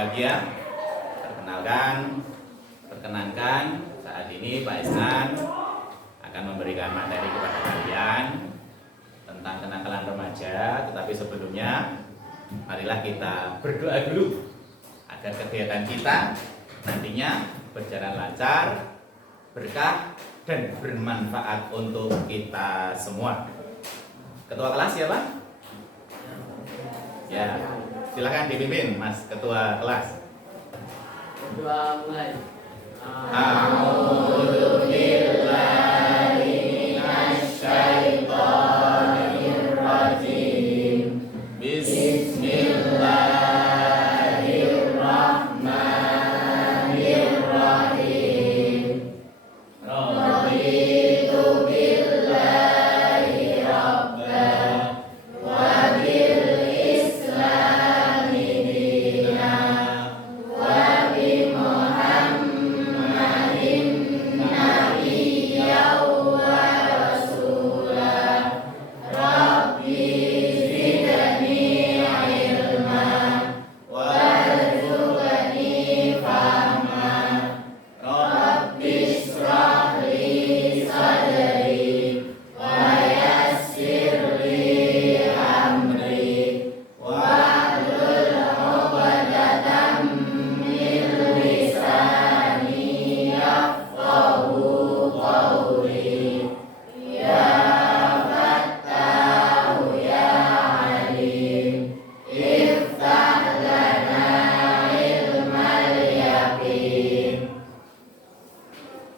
berbahagia. Perkenankan saat ini Pak Ihsan akan memberikan materi kepada kalian tentang kenakalan remaja. Tetapi sebelumnya, marilah kita berdoa dulu agar kegiatan kita nantinya berjalan lancar, berkah, dan bermanfaat untuk kita semua. Ketua kelas siapa? Ya, silakan dipimpin Mas Ketua kelas. Ketua mulai. A'udzu billahi minasyaitonir rajim. Bismillahirrahmanirrahim. Raditu billahi rabban wa bil islami dinan wa bi Muhammadin nabiyyan wa rasulah. Rabbi zidni ilman warzuqni fahman. Rabbi ishrah li sadri wa yassir li amri wahlul 'uqdatam min lisani yafqahu qawli. Ya Fattahu ya Alim, iftah lana ilmal yaqin.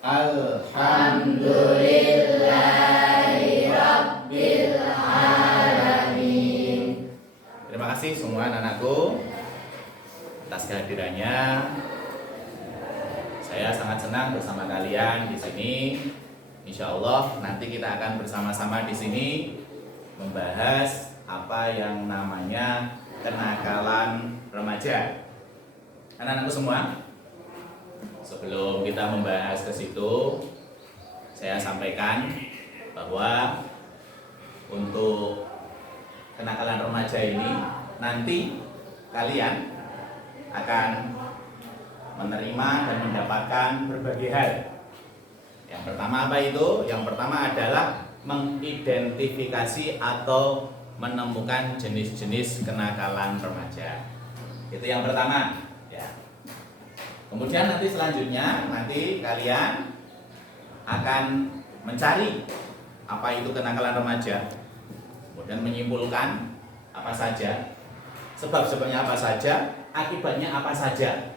Alhamdulillahi Rabbil Alamin. Terima kasih semua anak-anakku atas kehadirannya. Saya sangat senang bersama kalian di sini. Insya Allah nanti kita akan bersama-sama di sini membahas apa yang namanya kenakalan remaja. Anak-anakku semua, sebelum kita membahas ke situ, saya sampaikan bahwa untuk kenakalan remaja ini nanti kalian akan menerima dan mendapatkan berbagai hal. Yang pertama apa itu? Yang pertama adalah mengidentifikasi atau menemukan jenis-jenis kenakalan remaja. Itu yang pertama, ya. Kemudian nanti selanjutnya kalian akan mencari apa itu kenakalan remaja. Kemudian menyimpulkan apa saja, sebab-sebabnya apa saja, akibatnya apa saja.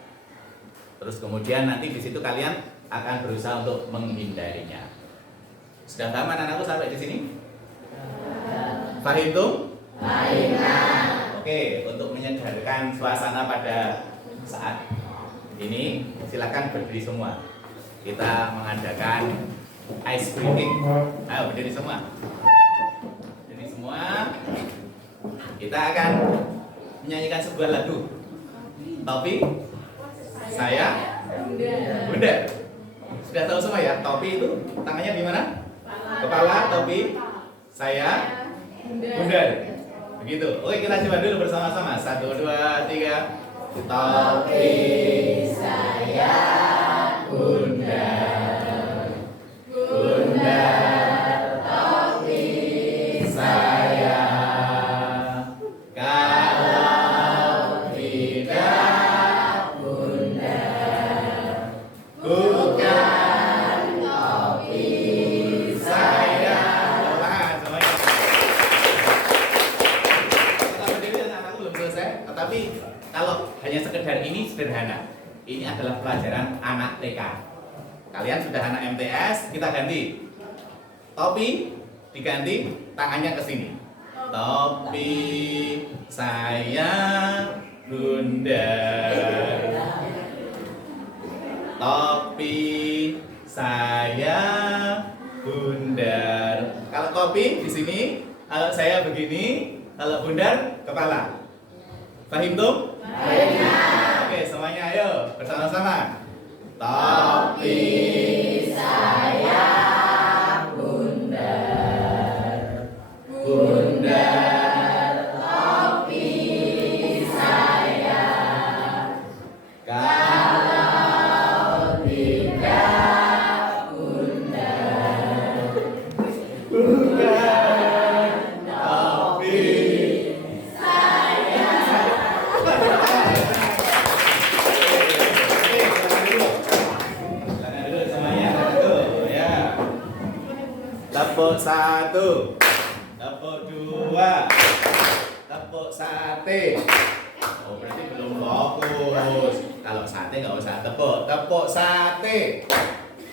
Terus kemudian nanti di situ kalian akan berusaha untuk menghindarinya. Sudah paham anak-anakku sampai di sini? Fahim tuh? Oke, untuk menyegarkan suasana pada saat ini, silakan berdiri semua. Kita mengadakan ice breathing. Ayo berdiri semua. Berdiri semua. Kita akan menyanyikan sebuah lagu. Topi, saya, Bunda. Sudah tahu semua ya, topi itu tangannya di mana? Kepala, topi, saya, bundar. Begitu. Oke, kita coba dulu bersama-sama. 1, 2, 3. Topi saya, bundar. Bundar, topi saya. Kalau tidak bundar, bukan topi saya. Tangan semuanya. Kalau berdiri anak-anakku belum selesai, tetapi kalau hanya sekedar ini sederhana. Ini adalah pelajaran anak TK. Kalian sudah anak MTS, kita ganti. Topi diganti tangannya ke sini. Topi saya bundar. Topi saya bundar. Kalau topi di sini, kalau saya begini, kalau bundar kepala. Paham tuh? Oke, semuanya ayo bersama-sama. Topi saya bundar. Bundar topi saya. Tepuk 1. Tepuk 2. Tepuk sate. Oh, berarti belum fokus. Kalau sate nggak usah tepuk. Tepuk sate.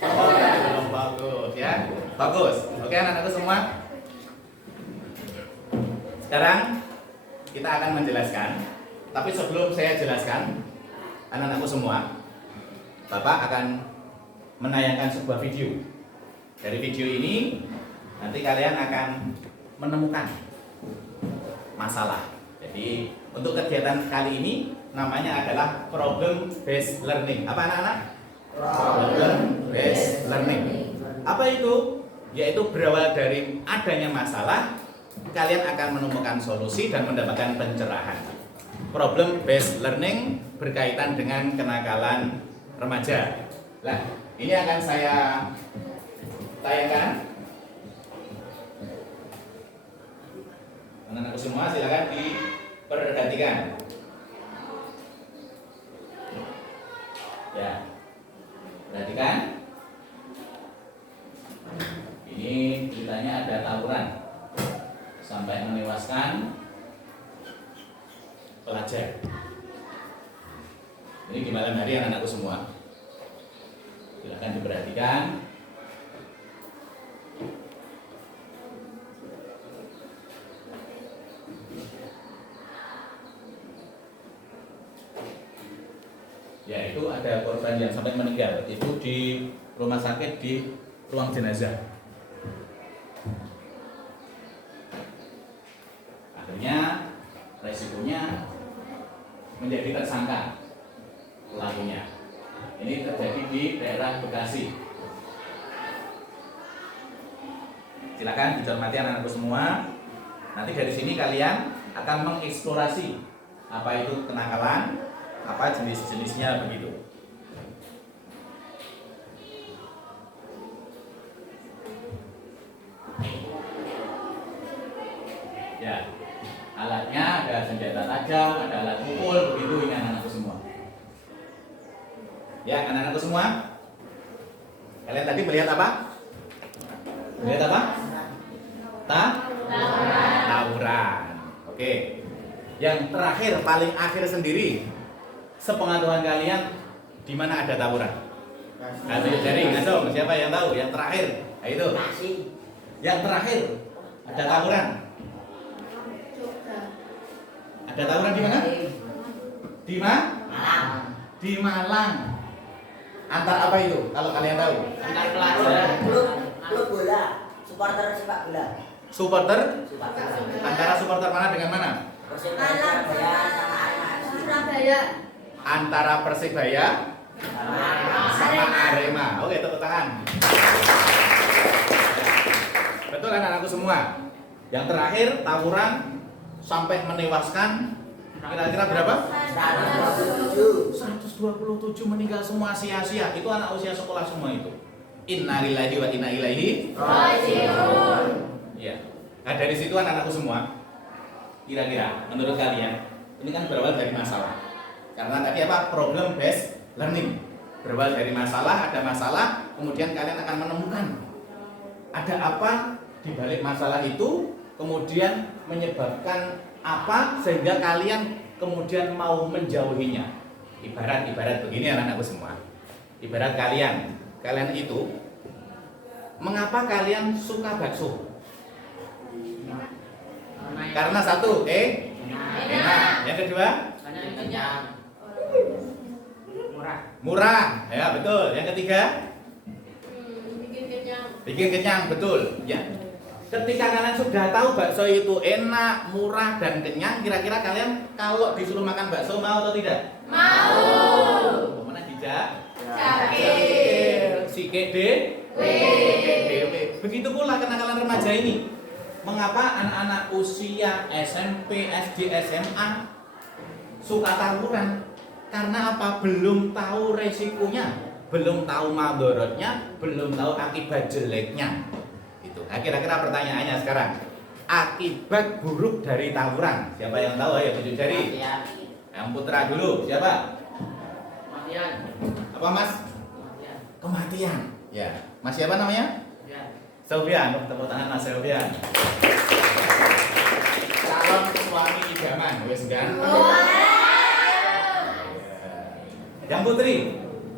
Oh, berarti belum fokus ya. Fokus. Oke, anak-anakku semua. Sekarang kita akan menjelaskan. Tapi sebelum saya jelaskan, anak-anakku semua, Bapak akan menayangkan sebuah video. Dari video ini nanti kalian akan menemukan masalah. Jadi untuk kegiatan kali ini namanya adalah problem based learning. Apa anak-anak? Problem based learning. Apa itu? Yaitu berawal dari adanya masalah, kalian akan menemukan solusi dan mendapatkan pencerahan. Problem based learning berkaitan dengan kenakalan remaja. Nah, ini akan saya tayangkan. Anak-anakku semua silakan diperhatikan. Ya, perhatikan. Ini ceritanya ada tawuran sampai menewaskan pelajar. Ini di malam hari anak-anakku semua. Silakan diperhatikan. Ya, itu ada korban yang sampai meninggal. Itu di rumah sakit di ruang jenazah. Akhirnya resikonya menjadi tersangka pelakunya. Ini terjadi di daerah Bekasi. Silakan dicermati anak-anakku semua. Nanti dari sini kalian akan mengeksplorasi apa itu kenakalan, apa jenis-jenisnya begitu. Ya, alatnya ada senjata tajam, ada alat pukul, begitu ini anak-anakku semua. Ya, anak-anakku semua. Kalian tadi melihat apa? Melihat apa? Tawuran. Oke. Yang terakhir, paling akhir sendiri, sepengetahuan kalian, di mana ada tawuran? Dari langsung, siapa yang tahu? Yang terakhir, nah itu. Yang terakhir ada tawuran. Ada tawuran di mana? Di mana? Di Malang. Antar apa itu? Kalau kalian tahu? Antar pelajar. Klub bola, supporter sepak bola. Supporter? Antara supporter mana dengan mana? Surabaya. Antara Persibaya sama Arema. Oke, tepuk tangan. Betul kan anak-anakku semua? Yang terakhir tawuran sampai menewaskan kira-kira berapa? 127 meninggal semua sia-sia. Itu anak usia sekolah semua itu. Innalillahi wa inna ilaihi raji'un. Ya. Nah, dari situ anak-anakku semua, kira-kira menurut kalian ini kan berawal dari masalah. Karena tadi apa? Problem based learning. Berawal dari masalah, ada masalah, kemudian kalian akan menemukan ada apa di balik masalah itu, kemudian menyebabkan apa sehingga kalian kemudian mau menjauhinya. Ibarat begini anak-anakku semua. Ibarat kalian itu mengapa kalian suka bakso? Karena satu, enak. Yang kedua, murah. Ya, betul. Yang ketiga, bikin kenyang, betul. Ya. Ketika kalian sudah tahu bakso itu enak, murah, dan kenyang, kira-kira kalian kalau disuruh makan bakso mau atau tidak? Mau. Mana dijak? Cakil. Si Oke. Begitu pula kenakalan remaja ini. Mengapa anak-anak usia SMP, SD, SMA suka tawuran? Karena apa? Belum tahu resikonya, belum tahu madorotnya, belum tahu akibat jeleknya. Itu. Nah, kira-kira pertanyaannya sekarang, akibat buruk dari tawuran. Siapa yang tahu? Ayo tunjuk jari. Yang putra dulu. Siapa? Kematian. Apa Mas? Kematian. Ya. Mas siapa namanya? Sofyan, tepuk tangan Mas Sofyan. Calon suami idaman, wes kan? Yang putri,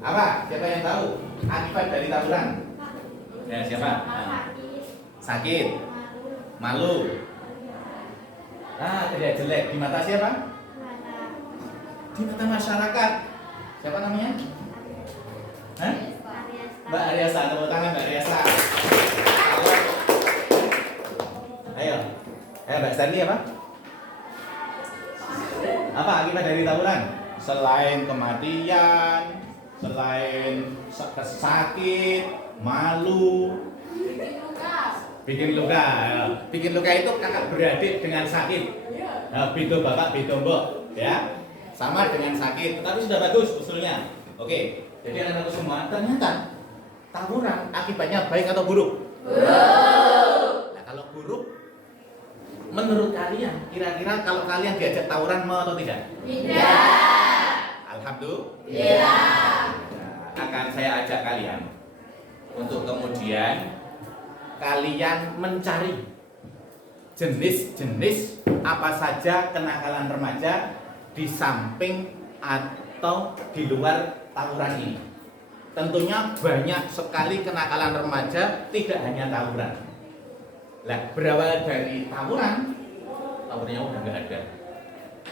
apa? Siapa yang tahu akibat dari tawuran? Ya, siapa? Sakit, malu, tidak jelek di mata siapa? Di mata masyarakat. Siapa namanya? Hah? Mbak Aryasa, tepuk tangan Mbak Aryasa. Ayo, Mbak Stanley apa? Apa akibat dari tawuran? Selain kematian, selain sakit, malu, bikin luka. Bikin luka itu kakak beradik dengan sakit. Bido bapak, bido mbok, ya. Sama dengan sakit, tetapi sudah bagus usulnya. Oke, jadi anak-anakku semua, ternyata tawuran akibatnya baik atau buruk? Buruk. Nah, kalau buruk, menurut kalian, kira-kira kalau kalian diajak tawuran mau atau tidak? Tidak. Alhamdulillah. Nah, akan saya ajak kalian untuk kemudian kalian mencari jenis-jenis apa saja kenakalan remaja di samping atau di luar tawuran ini. Tentunya banyak sekali kenakalan remaja, tidak hanya tawuran. Lah, berawal dari tawuran, tawurannya udah nggak ada.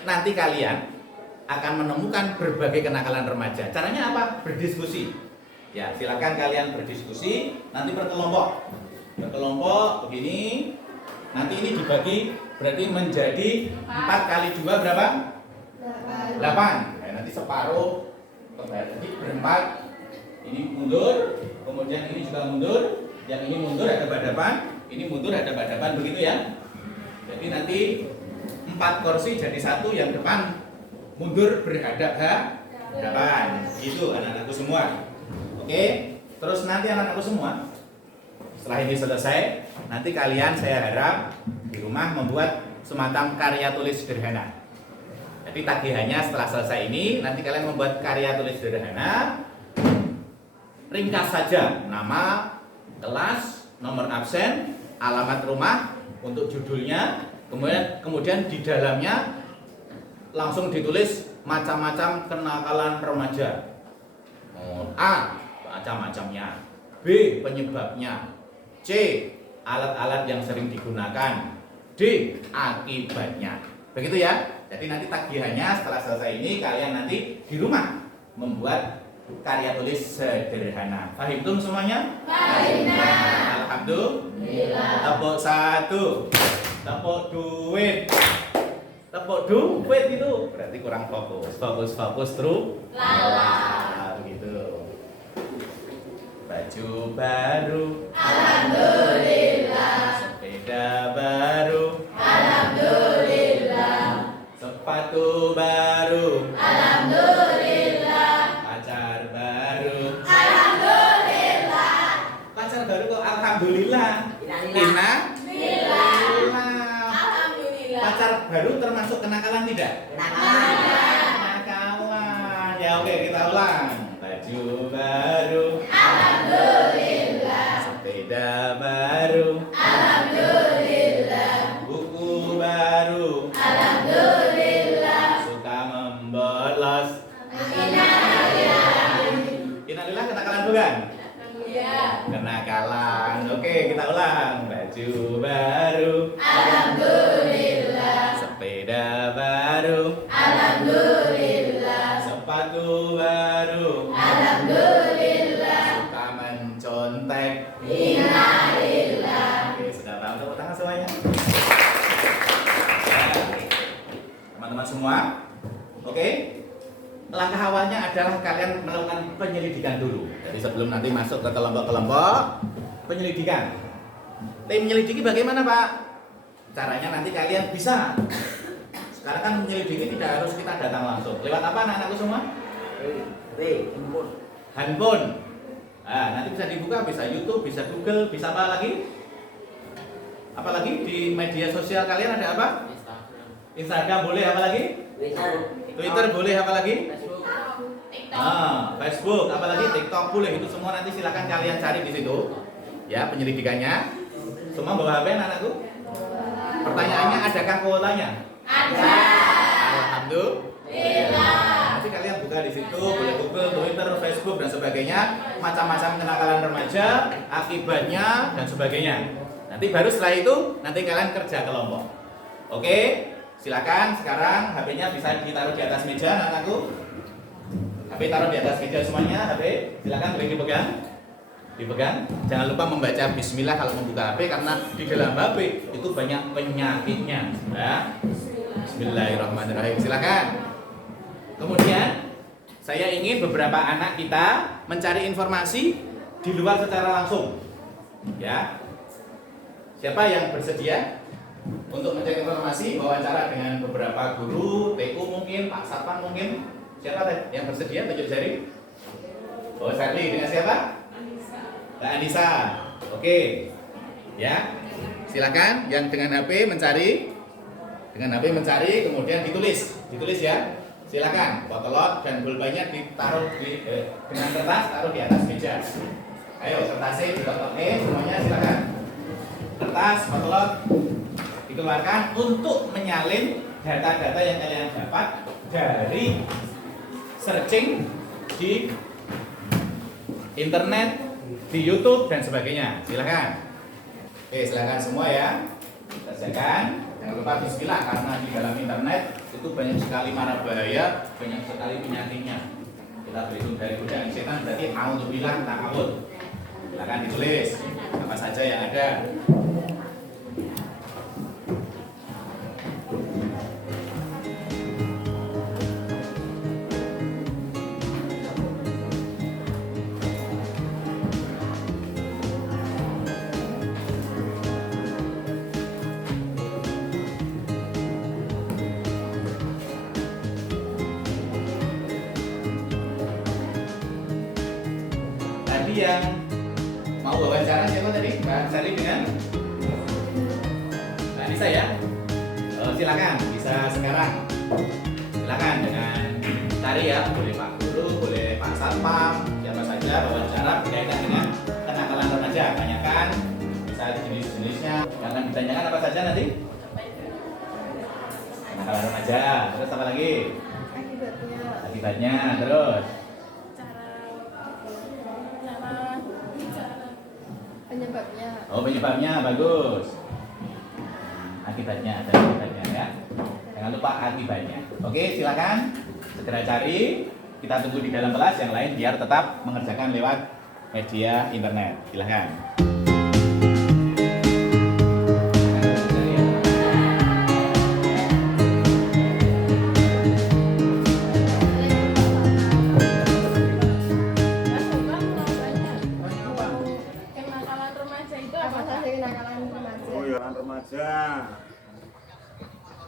Nanti kalian akan menemukan berbagai kenakalan remaja. Caranya apa? Berdiskusi. Ya, silakan kalian berdiskusi. Nanti berkelompok. Berkelompok begini. Nanti ini dibagi berarti menjadi 4 kali 2 berapa? 8. Nah, nanti separuh jadi berempat. Ini mundur, kemudian ini juga mundur, yang ini mundur ada hadapan, ini mundur ada hadapan, begitu ya. Jadi nanti 4 kursi jadi 1, yang depan mundur berhadap hadapan. Itu anak-anakku semua. Oke, terus nanti anak-anakku semua setelah ini selesai, nanti kalian saya harap di rumah membuat semacam karya tulis sederhana. Jadi tagihannya setelah selesai ini, nanti kalian membuat karya tulis sederhana. Ringkas saja nama, kelas, nomor absen, alamat rumah untuk judulnya, kemudian di dalamnya langsung ditulis macam-macam kenakalan remaja. A, macam-macamnya. B, penyebabnya. C, alat-alat yang sering digunakan. D, akibatnya. Begitu ya. Jadi nanti tagihannya setelah selesai ini kalian nanti di rumah membuat karya tulis sederhana. Paham semuanya? Paham. Alhamdulillah. Tepuk 1. Tepuk duit. Tepuk duit itu berarti kurang fokus. Fokus terus. Lala. Begitu. Baju baru. Alhamdulillah. Sepeda baru. Alhamdulillah. Sepatu baru. Alhamdulillah. Pacar baru. Alhamdulillah. Pacar baru kok alhamdulillah. Alhamdulillah. Pacar baru termasuk kenakalan tidak? Kenakalan. Ya oke, kita ulang. Baju baru. Alhamdulillah. Sepeda baru. Alhamdulillah. Buku baru. Alhamdulillah. Suka membolos. Innalillah kenakalan bukan? Iya. Kenakalan. Oke, kita ulang. Baju baru. Alhamdulillah. Sepeda baru. Alhamdulillah. Sepatu baru. Alhamdulillah. Suka mencontek. Innalillah. Oke, sudah tahu tepuk tangan semuanya. Teman-teman semua, oke? Langkah awalnya adalah kalian melakukan penyelidikan dulu. Jadi sebelum nanti masuk ke kelompok-kelompok, penyelidikan. Tim menyelidiki bagaimana, Pak? Caranya nanti kalian bisa. Sekarang kan menyelidiki tidak harus kita datang langsung. Lewat apa anak-anakku semua? Handphone. Nah, nanti bisa dibuka, bisa YouTube, bisa Google, bisa apa lagi? Apalagi di media sosial kalian ada apa? Instagram boleh, apa lagi? Twitter boleh, apa lagi? Facebook, apalagi TikTok boleh. Itu semua nanti silakan kalian cari di situ. Ya, penyelidikannya. Semua bawa HP anak-anakku? Pertanyaannya, adakah kuotanya? Ada. Alhamdulillah. Nanti kalian buka di situ, boleh Google, Twitter, Facebook dan sebagainya, macam-macam kenakalan remaja, akibatnya dan sebagainya. Nanti baru setelah itu nanti kalian kerja kelompok. Oke, silakan sekarang HP-nya bisa ditaruh di atas meja anak-anakku. HP taruh di atas meja semuanya, HP silakan boleh dipegang. Dipegang. Jangan lupa membaca bismillah kalau membuka HP karena di dalam HP itu banyak penyakitnya. Ya. Bismillahirrahmanirrahim. Silakan. Kemudian saya ingin beberapa anak kita mencari informasi di luar secara langsung. Ya. Siapa yang bersedia untuk mencari informasi, wawancara dengan beberapa guru, TU mungkin, Pak Satpam mungkin? Siapa yang bersedia tunjuk jari? Oh, Charlie dengan siapa? Mbak Anissa. Oke. Ya. Silakan yang dengan HP mencari. Dengan HP mencari kemudian ditulis. Ditulis ya. Silakan. Potlot dan pulpennya ditaruh di dengan kertas taruh di atas meja. Ayo kertasnya ditotoke semuanya silakan. Kertas, potlot dikeluarkan untuk menyalin data-data yang kalian dapat dari searching di internet, di YouTube dan sebagainya. Silakan. Oke, silakan semua ya. Kerjakan. Jangan lupa bismillah karena di dalam internet itu banyak sekali mara bahaya, banyak sekali penyakitnya. Kita berhitung dari godaan setan berarti auzubillah ta'awud. Silakan ditulis apa saja yang ada. Yang mau wawancara siapa tadi? Mbak Sari dengan Mbak Anissa ya? Silakan, bisa sekarang. Silakan dengan cari ya, boleh Pak Guru, boleh Pak Satpam, siapa saja wawancara berkaitan dengan kenakalan remaja. Tanyakan, bisa jenis-jenisnya. Yang akan ditanyakan apa saja nanti? Kenakalan remaja, terus apa lagi? Akibatnya, terus penyebabnya. Oh, penyebabnya bagus. Akibatnya ada akibatnya ya. Jangan lupa akibatnya. Oke, silakan segera cari. Kita tunggu di dalam kelas yang lain biar tetap mengerjakan lewat media internet. Silakan.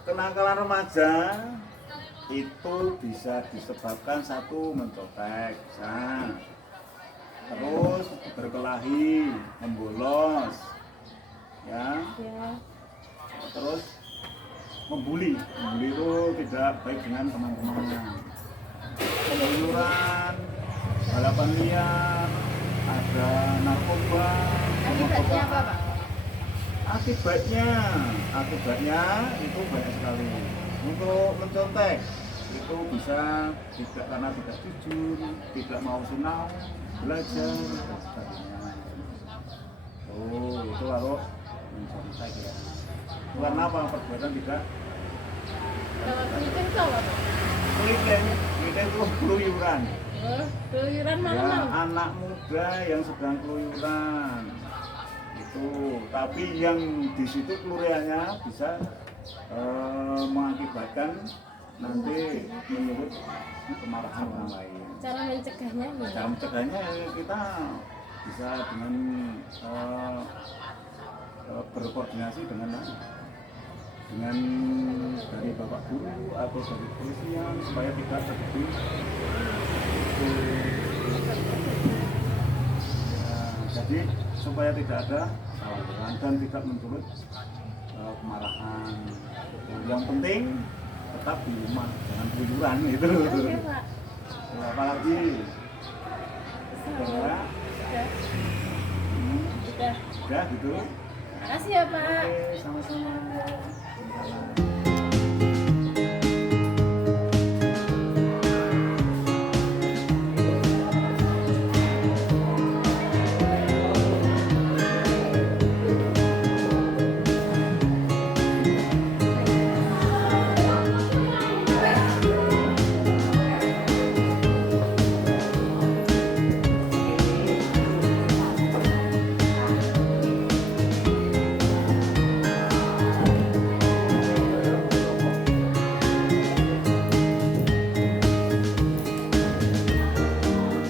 Kenakalan remaja itu bisa disebabkan satu mencontek, terus berkelahi, membolos, ya, terus membuli itu tidak baik dengan teman-temannya, keluyuran, balapan liar, ada narkoba. Akibatnya apa, Pak? Akibatnya itu banyak sekali. Untuk mencontek itu bisa tidak karena tidak jujur, tidak mau sinau, belajar dan sebagainya. Oh, itu kalau mencontek ya. Karena apa? Perbuatan tidak. Kalau kelitih itu apa, Pak? Kelitih itu keluyuran. Oh, keluyuran Ya, malam. anak muda yang sedang keluyuran. Tapi yang di situ keluriannya bisa mengakibatkan nanti menyebut kemarahan orang lain. Cara mencegahnya gimana? Cara mencegahnya kita bisa dengan berkoordinasi dengan dari bapak guru atau dari kepolisian supaya tidak terjadi jadi supaya tidak ada kesalahan dan tidak menurut kemarahan. Yang penting tetap di rumah, jangan keluyuran gitu. Oke, Pak. Apalagi Ya. Udah. Udah gitu. Makasih ya, Pak. Oke, sama-sama.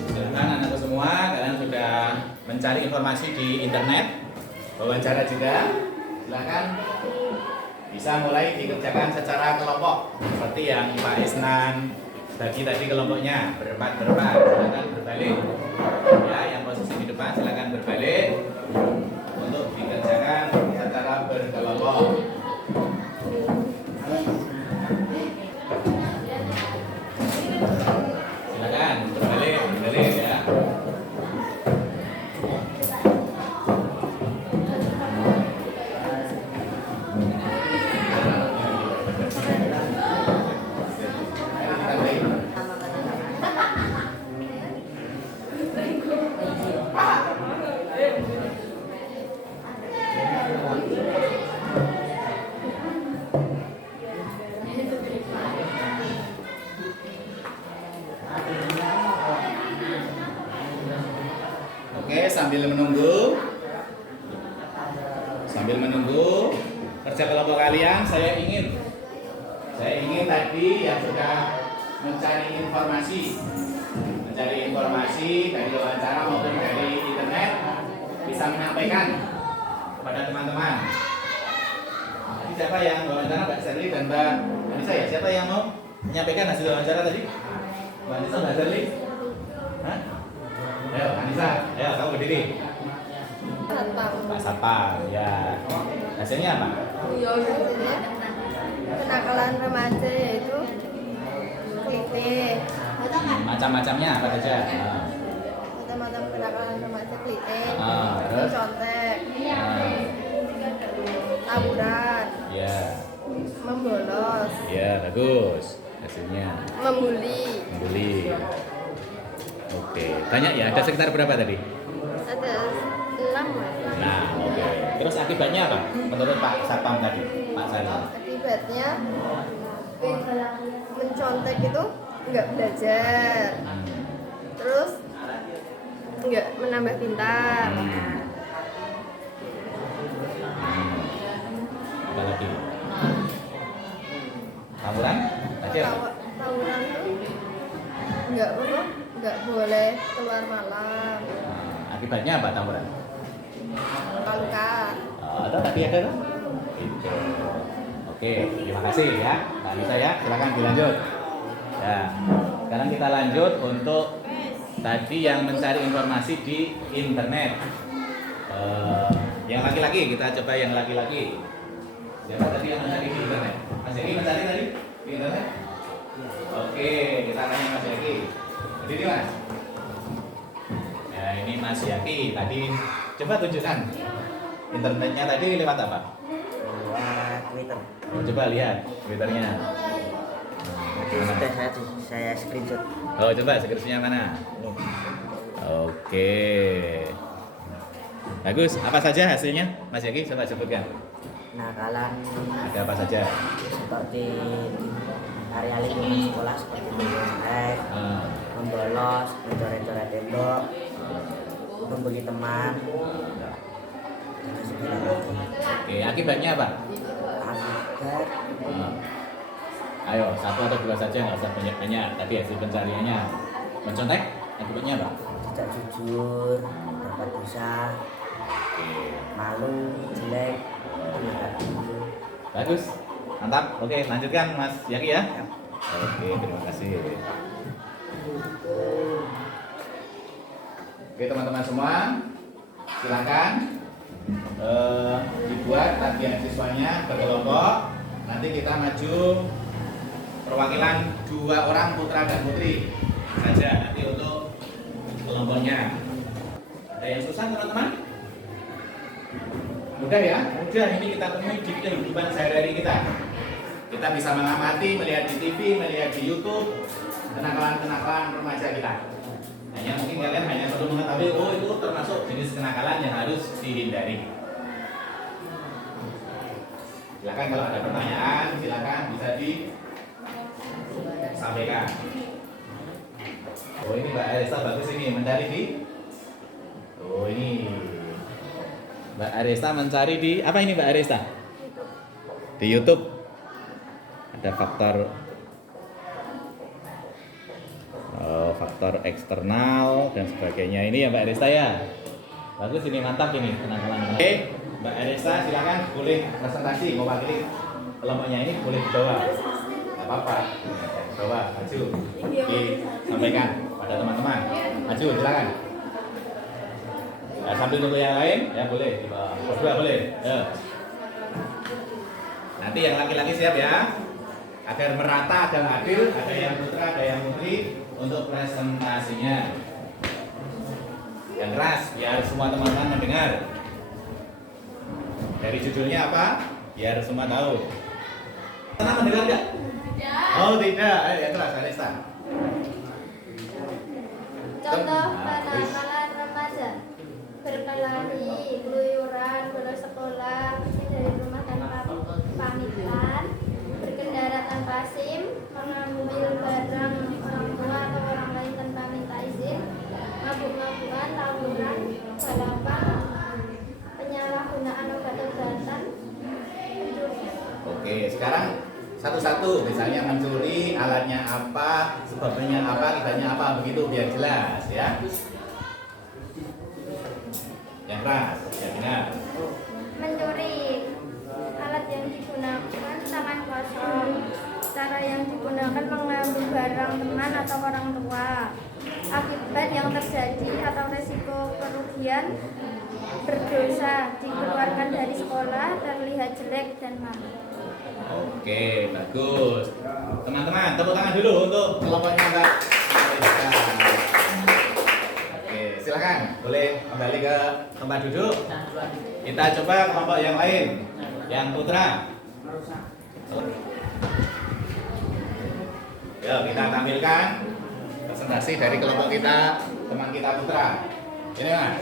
Silakan anakku semua, kalian sudah mencari informasi di internet, wawancara juga. Silakan bisa mulai dikerjakan secara kelompok seperti yang Pak Isnan bagi tadi kelompoknya berempat, silakan berbalik ya, yang posisi di depan silakan berbalik untuk dikerjakan secara berkelompok. Silakan berbalik ya. Oke, sambil menunggu kerja kelompok kalian, saya ingin tadi yang sudah mencari informasi dari wawancara maupun dari internet bisa menyampaikan kepada teman-teman. Jadi siapa yang wawancara, Mbak Sherly dan Mbak Anissa ya? Siapa yang mau menyampaikan hasil wawancara tadi? Mbak Anissa, Mbak Sherly? Hah? Ayo, Anissa, ayo kamu berdiri. Pak Satpam, ya. Hasilnya apa? Hasilnya kenakalan remaja yaitu klite. Macam-macamnya apa saja? Macam-macam kenakalan remaja klite. Terus? Contek. Tawuran. Ya. Membolos. Ya, bagus. Hasilnya Membuli. Oke. Banyak ya? Ada sekitar berapa tadi? Ada 6 Mas. Nah, oke. Terus akibatnya apa? Menurut Pak Satpam tadi, Pak Sari. Akibatnya mencontek itu nggak belajar, terus nggak menambah pintar. Apa lagi? Tawuran? Tadi apa? Tawuran tuh nggak boleh keluar malam. Akibatnya apa tawuran? Luka-luka. Ada tadi ada kan? Gitu. Oke, terima kasih ya. Mbak Anissa ya, silakan dilanjut. Ya, sekarang kita lanjut untuk tadi yang mencari informasi di internet. Yang laki-laki, kita coba yang laki-laki. Siapa tadi yang mencari di internet? Mas Yaki mencari tadi di internet? Oke, kita tanya Mas Yaki. Jadi ini Mas. Ya, ini Mas Yaki tadi. Coba tunjukkan internetnya tadi lewat apa? Lewat Twitter. Oh, coba lihat Twitternya. Sudah saya screenshot. Oh, coba screenshotnya mana? Oke. Bagus. Apa saja hasilnya, Mas Yaki? Coba sebutkan. Nakalan Ada apa saja? seperti area lingkungan sekolah seperti mencontek, membolos, mencoret-coret tembok, membuli teman. Oke, akibatnya apa? Akibat Ayo, satu atau dua saja, nggak usah banyak-banyak. Tadi hasil pencariannya mencontek, akibatnya apa? tidak jujur, dapat dosa, Oke, malu, jelek, tidak jujur. bagus, mantap. Oke, lanjutkan Mas Yaki ya. Oke, terima kasih. Oke teman-teman semua, silakan dibuat tagihan siswanya berkelompok. Nanti kita maju perwakilan 2 orang putra dan putri saja nanti untuk kelompoknya. Ada yang susah teman-teman? Mudah ya, mudah ini kita temui di kehidupan sehari-hari kita. Kita bisa mengamati, melihat di TV, melihat di YouTube kenakalan-kenakalan remaja kita. Hanya mungkin kalian hanya perlu mengetahui, oh itu termasuk jenis kenakalan yang harus dihindari. Silakan kalau ada pertanyaan, silakan bisa disampaikan. Oh ini Mbak Aresta bagus ini mencari di. Oh ini Mbak Aresta mencari di apa ini Mbak Aresta? Di YouTube. Ada faktor eksternal dan sebagainya ini ya Mbak Aresta ya. Bagus ini mantap ini kenakalan. Oke, Mbak Aresta silakan boleh presentasi mewakili kelompoknya ini boleh di bawah. Enggak apa-apa. Di bawah maju. Disampaikan pada teman-teman. Maju silakan. Nah, sambil tunggu yang lain ya boleh di bawah. Berdua boleh. Ya. Nanti yang laki-laki siap ya. Agar merata, agar adil, ada yang putra, ada yang putri untuk presentasinya. Yang keras, biar semua teman-teman mendengar. Dari judulnya apa? Biar semua tahu. Senang mendengar nggak? Oh tidak, ayo yang keras, Aresta. Contoh kenakalan remaja: berkelahi, keluyuran, bolos sekolah, pergi dari rumah tanpa pamitan, berkendara tanpa SIM, mengambil barang orang tua atau orang lain tanpa minta izin, mabuk-mabukan, tawuran, balapan, penyalahgunaan obat-obatan. Oke, sekarang satu-satu, misalnya mencuri, alatnya apa, sebabnya apa, akibatnya apa, begitu biar jelas ya. Yang keras, ya benar. Mencuri, alat yang digunakan tangan kosong, cara yang digunakan mengambil barang teman atau orang tua, akibat yang terjadi atau resiko kerugian, berdosa, dikeluarkan dari sekolah, terlihat jelek dan malu. Oke, bagus. Teman-teman, tepuk tangan dulu untuk kelompoknya Mbak Aresta. Oke, silakan. Boleh kembali ke tempat duduk. Kita coba kelompok yang lain. Yang putra. Yuk, kita tampilkan presentasi dari kelompok kita, teman kita putra. Ini Mas.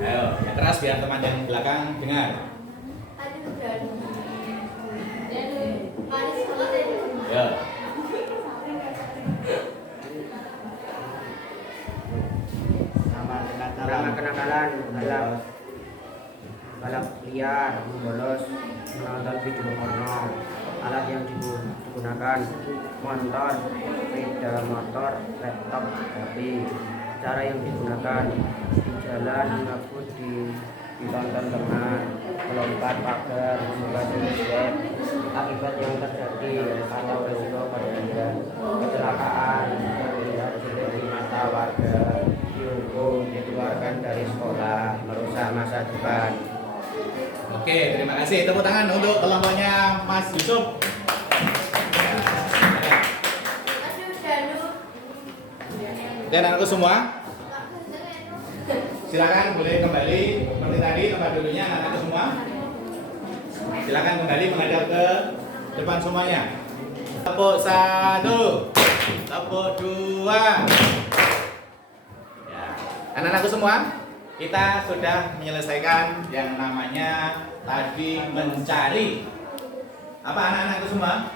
Ayo, yang keras biar teman yang belakang dengar. Aduh, dan manis banget. Ya. Nama kenakalan balap liar, bolos, menonton video porno, alat yang digunakan motor, sepeda motor, laptop, HP. Cara yang digunakan di jalan, ngabut, ditonton teman, melompat pagar, membuka web, akibat yang terjadi atau resiko kerugian, kecelakaan, terlihat dari mata warga, dihukum, dikeluarkan dari sekolah, merusak masa depan. Oke, terima kasih. Tepuk tangan untuk kelompoknya Mas Yusuf. Aduh, Danu. Dan anakku semua, silakan boleh kembali seperti tadi tempat duduknya anak-anakku semua. Silakan kembali menghadap ke depan semuanya. Tepuk 1, tepuk 2. Ya. Anak-anakku semua, kita sudah menyelesaikan yang namanya tadi mencari apa anak-anakku semua?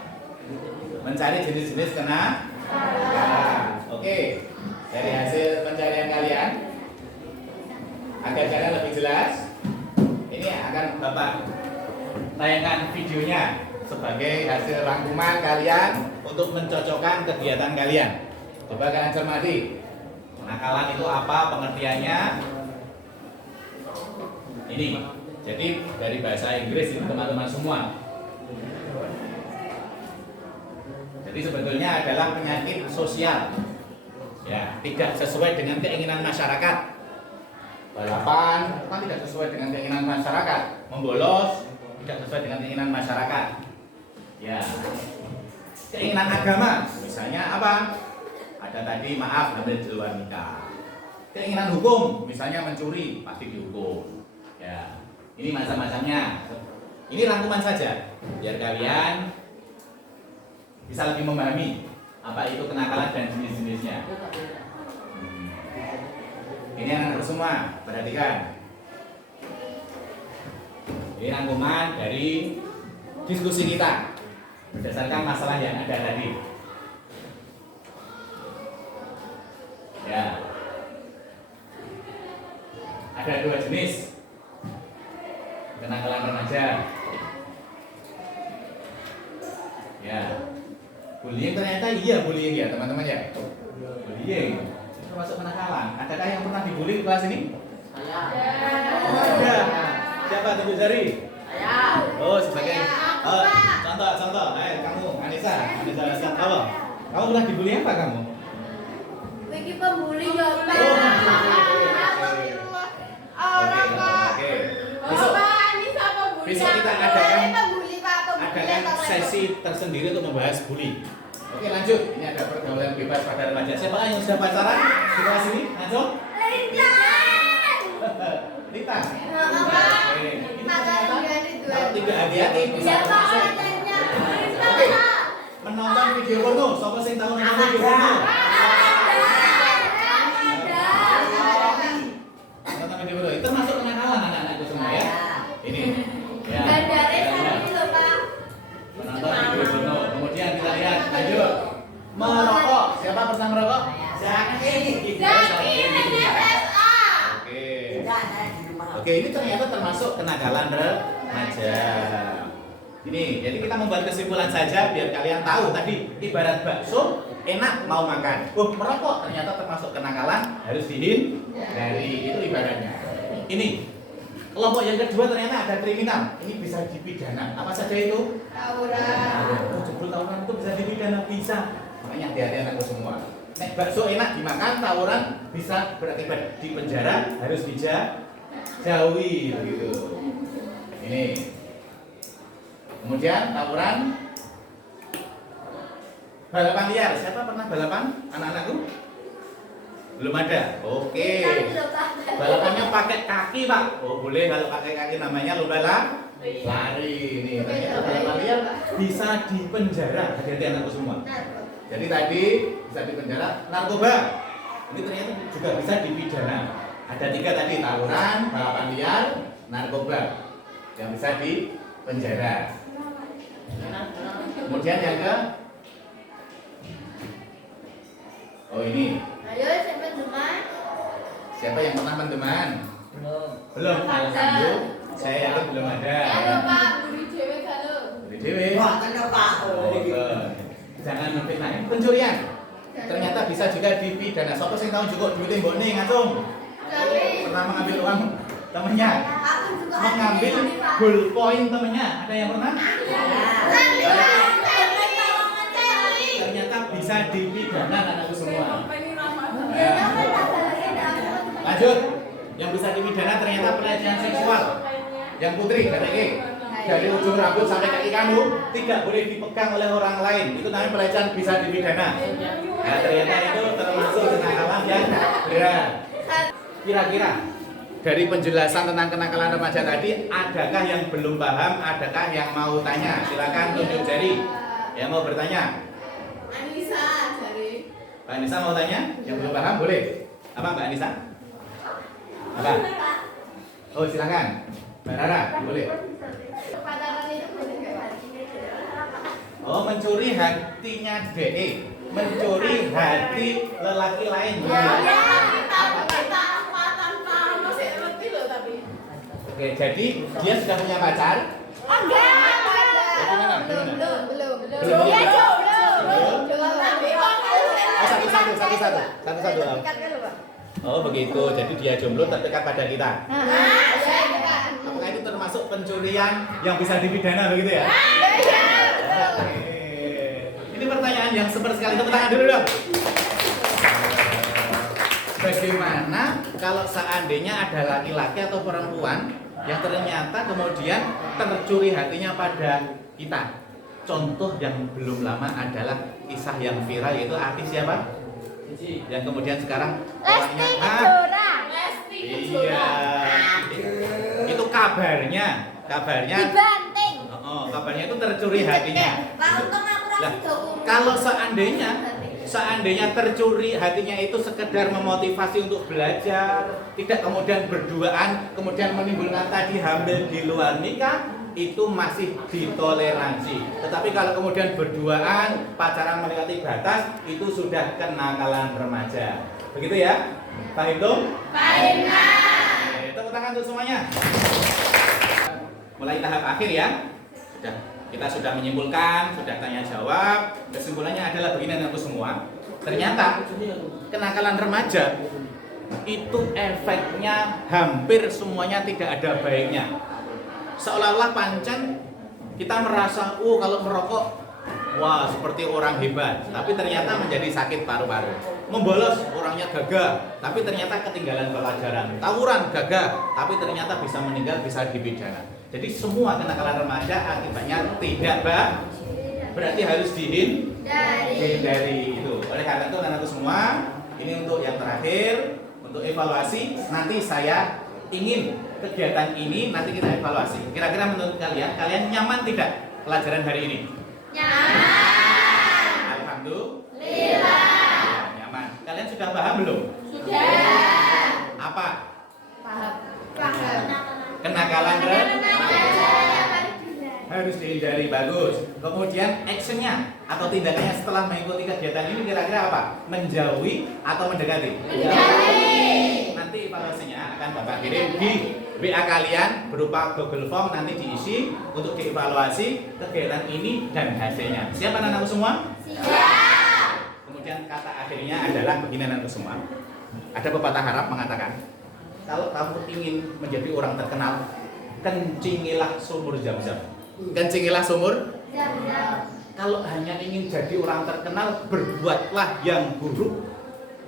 Mencari jenis-jenis kenakalan. Oke. Dari hasil pencarian kalian, agar kalian lebih jelas, ini akan Bapak tayangkan videonya sebagai hasil rangkuman kalian untuk mencocokkan kegiatan kalian. Coba kalian cermati, kenakalan itu apa pengertiannya? Ini, jadi dari bahasa Inggris itu teman-teman semua. Jadi sebetulnya adalah penyakit sosial. Ya, tidak sesuai dengan keinginan masyarakat. Balapan kan tidak sesuai dengan keinginan masyarakat. Membolos tidak sesuai dengan keinginan masyarakat. Ya, keinginan agama, misalnya apa? Ada tadi maaf hamil di luar nikah. keinginan hukum, misalnya mencuri, pasti dihukum. Ya, ini macam-macamnya. Ini rangkuman saja, biar kalian bisa lebih memahami apa itu kenakalan dan jenis-jenisnya. Ini anak-anak semua, perhatikan. Ini rangkuman dari diskusi kita berdasarkan masalah yang ada tadi. Ya, ada 2 jenis kenakalan remaja. Ya, bullying ternyata iya bullying ya teman-teman ya. Bullying termasuk kenakalan. Adakah yang pernah dibully di kelas ini? Saya. Ada. Siapa tunjuk jari? Saya. Oh, sebagai contoh. Kamu Anissa apa? Kamu pernah dibully apa kamu? Wiki pembuli ya, Pak. Oke. Besok kita adakan sesi tersendiri untuk membahas bully. Oke, lanjut. Ini ada pergaulan bebas pada remaja. Siapa yang sudah pacaran di kelas ini? Lanjut. Rita. Oke. Ini ternyata kalau tidak hati-hati bisa termasuk. Oke. Menonton video porno. Siapa sing tahu nonton video porno? Nonton video porno. Itu termasuk kenakalan anak-anakku semua ya. Ini. Ya. Menonton video porno. Kemudian kita lihat lanjut. Merokok. Siapa pernah merokok? Oke, ini ternyata termasuk kenakalan remaja. Ini, jadi kita membuat kesimpulan saja biar kalian tahu tadi ibarat bakso enak mau makan. Merokok ternyata termasuk kenakalan harus dihindari. Itu ibaratnya. Ini kelompok yang kedua ternyata ada kriminal. Ini bisa dipidana. Apa saja itu? Tawuran. Jebul tawuran itu bisa dipidana, bisa. Makanya hati-hati anakku semua. Nek bakso enak dimakan, tawuran bisa berakibat di penjara, harus dijauhi begitu. Ini. Kemudian tawuran, balapan liar. Siapa pernah balapan? Anak-anakku? Belum ada. Oke. Balapannya pakai kaki, Pak. Oh, boleh kalau pakai kaki namanya lomba lari. Ini ternyata balapan liar bisa di penjara. Hati-hati anakku semua. Jadi tadi bisa di penjara. Narkoba. Ini ternyata juga bisa dipidana. Ada 3 tadi, tawuran, balapan liar, narkoba yang bisa di penjara. Kemudian yang ke ini. Ayo, siapa teman? Siapa yang pernah mendeman? Belum. Alhamdulillah. Saya yakin belum ada. Pak, buri dewe kalau. Buri dewe. Jangan memfitnah. Pencurian. Ternyata bisa juga dipidana. Siapa sing tahu juga duitnya mbokne ngacung? Pernah mengambil uang temennya? Mengambil ballpoint temennya? Ada yang pernah? Ternyata bisa dipidana anakku semua. Lanjut. Yang bisa dipidana ternyata pelecehan seksual. Yang putri, dari ujung rambut sampai kaki kamu tidak boleh dipegang oleh orang lain. Itu namanya pelecehan, bisa dipidana. Nah, ternyata itu termasuk kenakalan yang berat. Kira-kira dari penjelasan tentang kenakalan remaja tadi, adakah yang belum paham? Adakah yang mau tanya? Silakan tunjuk jari. Yang mau bertanya? Anissa jari. Mbak Anissa mau tanya? Yang belum paham boleh. Apa Mbak Anissa? Apa? Oh silakan. Mbak Rara boleh. Pacaran itu boleh nggak? Oh mencuri hatinya DE, mencuri hati lelaki lain. Oke, jadi dia sudah punya pacar? Gimana? Belum. Belum. Oh, satu-satu. Oh begitu, jadi dia jomblo terdekat pada kita. Apakah itu termasuk pencurian yang bisa dipidana begitu ya? Oke. Ini pertanyaan yang super sekali, tepuk tangan dulu dong. Bagaimana kalau seandainya ada laki-laki atau perempuan yang ternyata kemudian tercuri hatinya pada kita? Contoh yang belum lama adalah kisah yang viral, yaitu artis siapa? Yang kemudian sekarang Lesti orangnya Kejora. Lesti iya. Itu kabarnya Dibanting. kabarnya itu tercuri hatinya. Lah, kalau seandainya tercuri hatinya itu sekedar memotivasi untuk belajar, tidak kemudian berduaan, kemudian menimbulkan tadi hamil di luar nikah, itu masih ditoleransi. Tetapi kalau kemudian berduaan, pacaran mendekati batas, itu sudah kenakalan remaja. Begitu ya? Paham tuh? Paham. Tepuk tangan untuk semuanya. Mulai tahap akhir ya. Kita sudah menyimpulkan, sudah tanya jawab. Kesimpulannya adalah begini untuk semua. Ternyata kenakalan remaja itu efeknya hampir semuanya tidak ada baiknya. Seolah-olah pancen kita merasa, kalau merokok, wah seperti orang hebat. Tapi ternyata menjadi sakit paru-paru. Membolos, orangnya gagah. Tapi ternyata ketinggalan pelajaran. Tawuran, gagah. Tapi ternyata bisa meninggal, bisa dipidana. Jadi semua kenakalan remaja akibatnya tidak baik. Berarti harus dihindari itu. Oleh karena itu anak-anak semua, ini untuk yang terakhir, untuk evaluasi. Nanti saya ingin kegiatan ini nanti kita evaluasi. Kira-kira menurut kalian nyaman tidak pelajaran hari ini? Nyaman. Alhamdulillah. Ya, nyaman. Kalian sudah paham belum? Sudah. Apa? Paham. Kenakalan harus dihindari, bagus. Kemudian actionnya atau tindakannya setelah mengikuti kegiatan ini kira-kira apa? Menjauhi atau mendekati? Menjauhi. Nanti evaluasinya akan Bapak kirim di WA kalian berupa Google Form, nanti diisi untuk dievaluasi kegiatan ini dan hasilnya. Siap anak-anakku semua? Siap. Kemudian kata akhirnya adalah begini anak-anakku semua. Ada pepatah Arab mengatakan, kalau kamu ingin menjadi orang terkenal, kencingilah sumur Zam-Zam. Kencingilah sumur. Kalau hanya ingin jadi orang terkenal, berbuatlah yang buruk,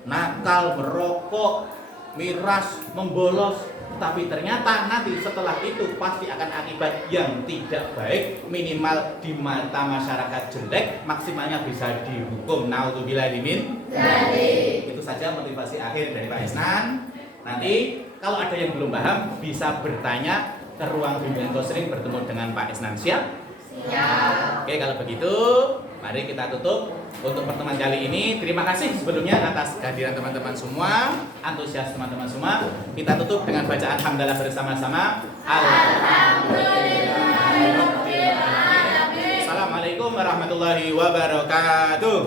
nakal, merokok, miras, membolos. Tapi ternyata nanti setelah itu pasti akan akibat yang tidak baik, minimal di mata masyarakat jelek, maksimalnya bisa dihukum. Naudzubillah min. Itu saja motivasi akhir dari Pak Isnan. Nanti kalau ada yang belum paham bisa bertanya ke ruang bimbingan konseling bertemu dengan Pak Isnan. Siap? Siap. Oke, kalau begitu mari kita tutup untuk pertemuan kali ini. Terima kasih sebelumnya atas kehadiran teman-teman semua, antusias teman-teman semua. Kita tutup dengan bacaan hamdalah bersama-sama. Alhamdulillah. Assalamualaikum warahmatullahi wabarakatuh.